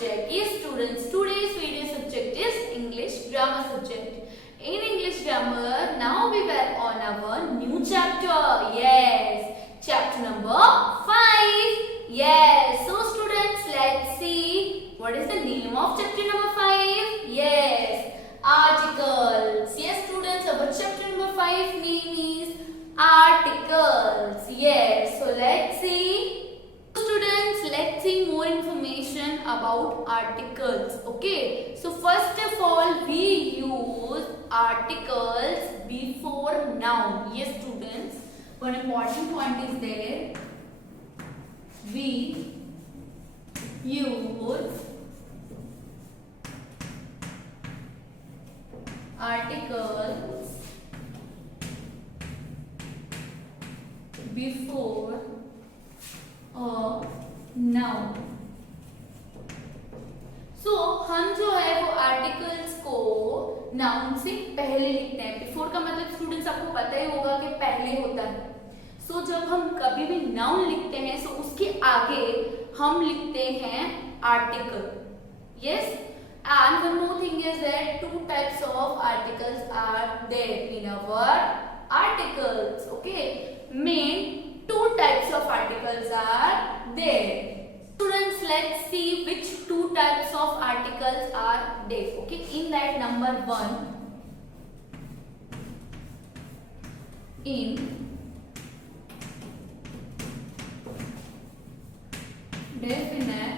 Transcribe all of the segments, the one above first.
subject. Yes students, today's video subject is English grammar subject. In English grammar, now we were on our new chapter. Yes, chapter number 5. Yes, so students, let's see what is the name of chapter number 5. Yes, articles. Yes students, our chapter number 5 name is articles. Yes, so let's see. Students, let's see more information about articles. Okay, so first of all, we use articles before noun. Yes students, one important point is there. We use articles before a noun. So हम जो है वो articles को noun से पहले लिखते हैं. Before का मतलब स्टूडेंट्स आपको पता ही होगा कि पहले होता है. सो जब हम कभी भी नाउन लिखते हैं सो उसके आगे हम लिखते हैं article. Yes, and one more thing is that two types of articles are there in our articles. Okay, main two types of articles are there. Students, let's see which two types of articles are there. Okay, in that number 1, in definite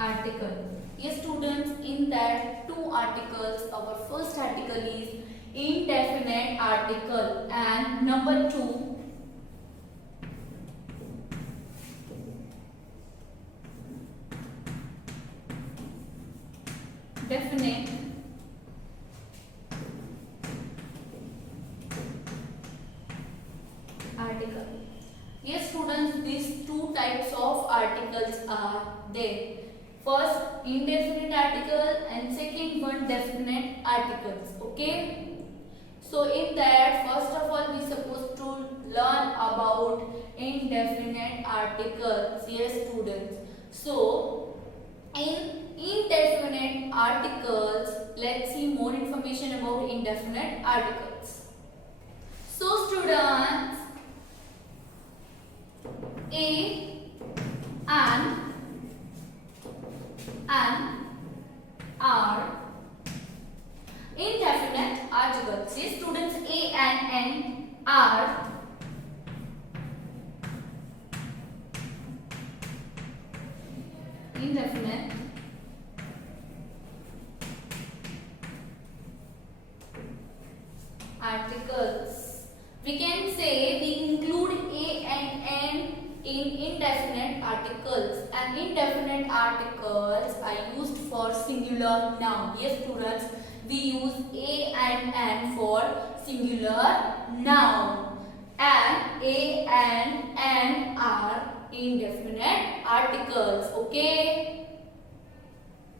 article. Yes students, in that two articles, our first article is indefinite article and number 2 definite article. Yes students, these two types of articles are there. First indefinite article and second one definite articles. Okay, so in that first of all we supposed to learn about indefinite articles. Yes students, so in indefinite articles, let's see more information about indefinite articles. So students, a and are indefinite articles. Yes students, a and n are indefinite articles. We can say we include a and n in indefinite articles, and indefinite articles are used for singular noun. Yes students, we use a and n for singular noun, and a and n are indefinite articles. Okay,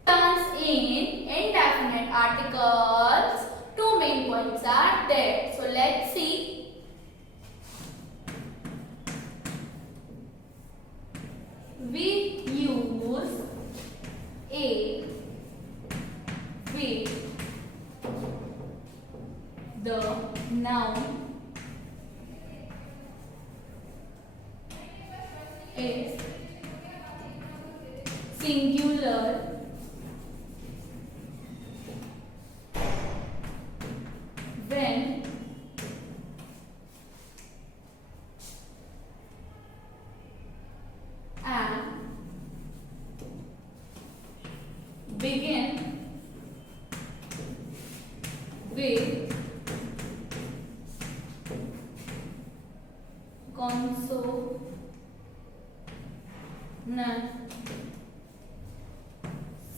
in indefinite articles, two main points are there. So let's see. We use a with the noun is singular when and begin with consonant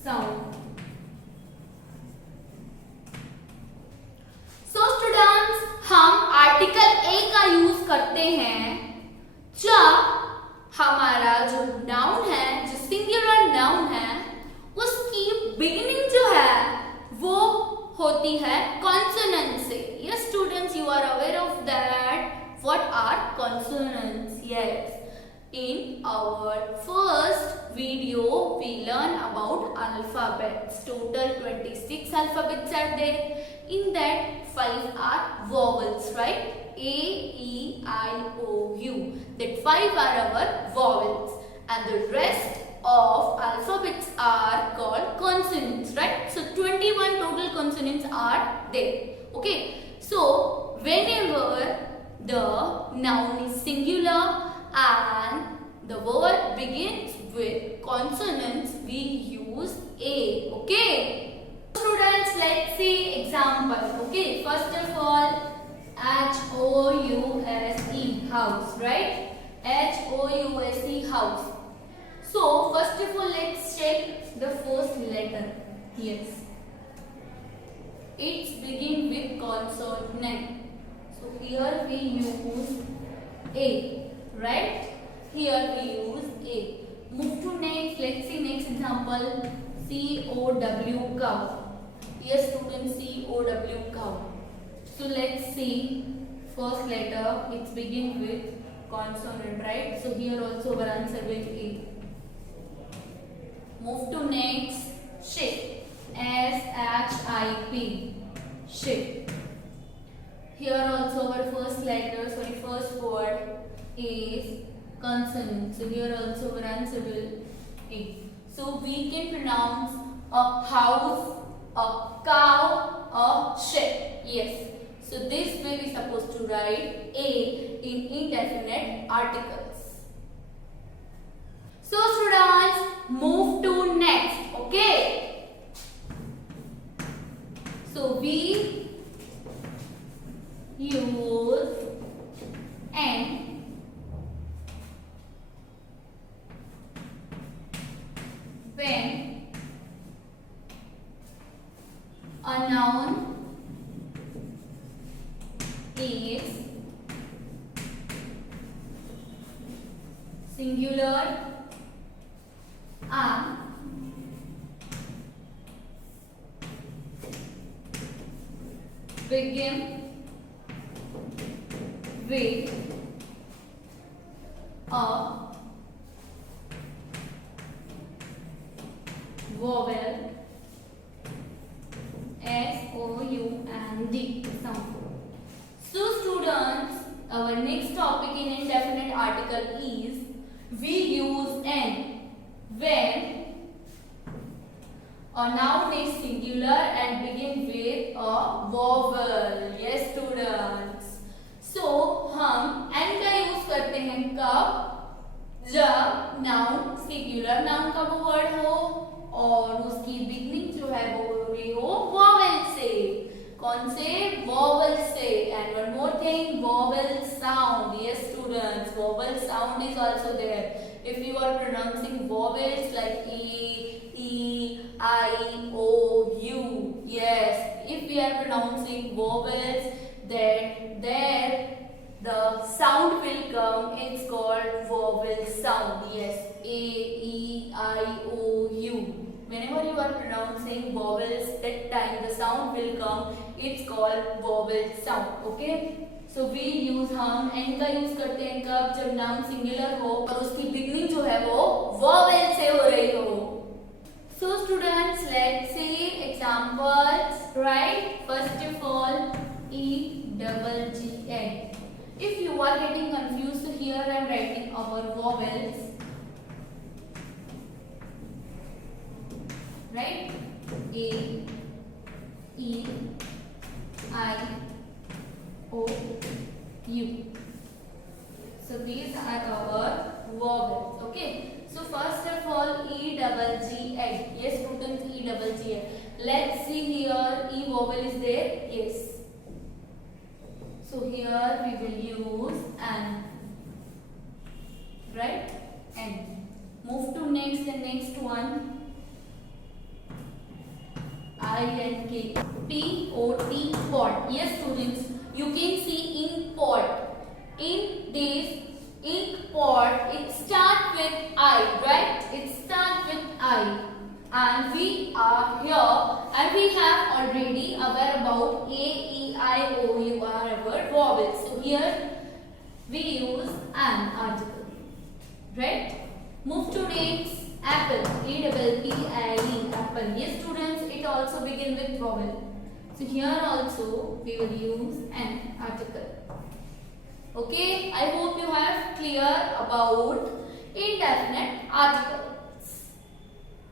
sound. So students, हम article a का use करते हैं जब हमारा जो noun है, जो singular noun है, उसकी बिगिनिंग जो है वो होती है कॉन्सोनेंट से. Yes students, you are aware of that. What are consonant? In our first video, we learn about alphabets. Total 26 alphabets are there. In that, 5 are vowels, right? A, E, I, O, U. That 5 are our vowels. And the rest of alphabets are called consonants, right? So 21 total consonants are there. Okay. So whenever the noun is singular and the word begins with consonants, we use A. Okay. Students, let's see example. Okay. First of all, House, house, right? House, house. So first of all, let's check the first letter. Yes. It's begin with consonant. So here we use A, right? Here we use A. Move to next. Let's see next example. COW, cow. Yes, students, COW, cow. So let's see first letter. It's begin with consonant, right? So here also our answer will be A. Move to next. Ship. SHIP. Ship. Here also our first word is consonant. So here also our answer will A. So we can pronounce a house, a cow, a ship. Yes. So this way we supposed to write A in indefinite articles. So students, move to next. Okay. So we use N when a noun is singular and begin with a vowel S-O-U-N-D sound. So students, our next topic in indefinite article is we use N when a noun is singular and begin with a vowel. Yes students. So हम N का use करते हैं कब? जब noun singular noun का वो word हो और उसकी बिगनिंग जो है वो हो रही हो वॉवेल से. कौन से? वॉवेल से. And one more thing, vowel sound. Yes students, vowel sound is also there. If you are pronouncing vowels like A, E, I, O, U. Yes, if we are pronouncing vowels, then there the sound will come. It's called vowel sound. Yes, A, E, I, O, U. Whenever you are pronouncing vowels, that time the sound will come. It's called vowel sound. Okay. So we use हम N का use करते हैं कब? जब noun singular हो और उसकी beginning जो है वो vowel से हो रही हो. So students, let's see examples. Right. First of all, E-double-G-N. If you are getting confused, so here I am writing our vowels. Right? A, E, I, O, U. So these are our vowels. Okay. So first of all, E-double-G-N. Yes, students, E-double-G-N. Let's see here. E vowel is there. Yes. So here we will use N. Right? N. Move to next. The next one. I-N-K. P-O-T. Pot. Yes, students. You can see in pot. In this ink pot, it starts with I. Right? It starts with I. And we are here and we have already aware about A, E, I, O, U are our vowels. So here we use an article. right? Move to next. Apple. A-double-P-L-E. Apple. Yes, students, it also begin with vowel. So here also we will use an article. Okay, I hope you have clear about indefinite articles.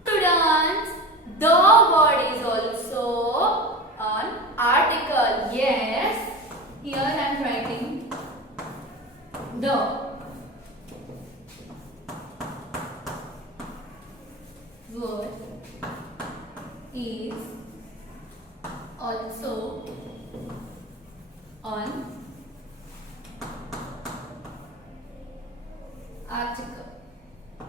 Students, the word is also an article. Yes, here I am writing the word is also an article.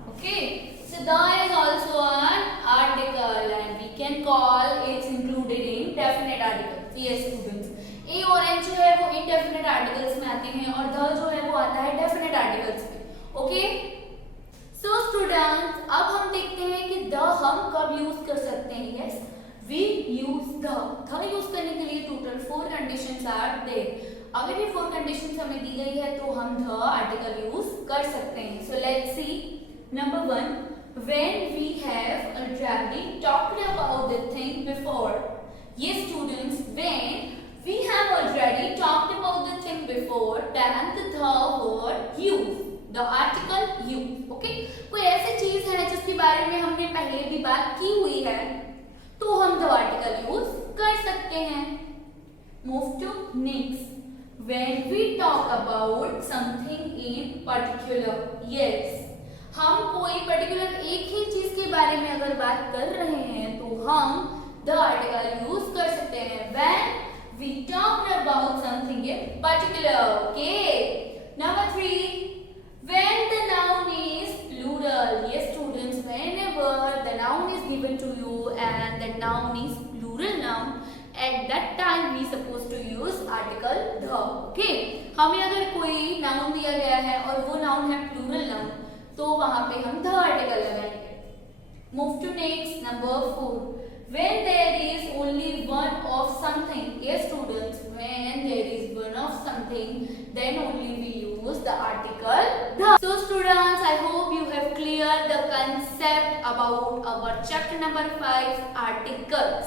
Okay, so the is also an article and we can call it included in definite articles. Yes students, a और n जो है वो indefinite articles में आते हैं और the जो है वो आता है definite articles में. Okay, so students, अब हम देखते हैं कि the हम कब यूज कर सकते हैं. Yes, we use the use करने के लिए टोटल 4 conditions are there. अगर ये 4 conditions हमें दी गई है तो हम the article यूज कर सकते हैं. So let's see. Number 1, when we have already talked about the thing before. Yes students, when we have already talked about the thing before, then the word use, the article use. Okay, कोई ऐसी चीज है जिसके बारे में हमने पहले भी बात की हुई है तो हम the article यूज कर सकते हैं. Move to next. When we talk about something in particular. Yes, हम कोई पर्टिकुलर एक ही चीज के बारे में अगर बात कर रहे हैं तो हम the article यूज कर सकते हैं. When we talk about something in particular. Okay. Number 3, when the noun is plural. Yes students, whenever the noun is given to you and the noun is plural noun, at that time we supposed to use article the. Okay, हमें अगर कोई noun दिया गया है और वो noun है plural noun तो वहां पे हम the article लगाएंगे. Move to next. Number 4, when there is only one of something. Yes students, when there is one of something then only we use the article the. So students, I hope you have cleared the concept about our chapter number 5, articles.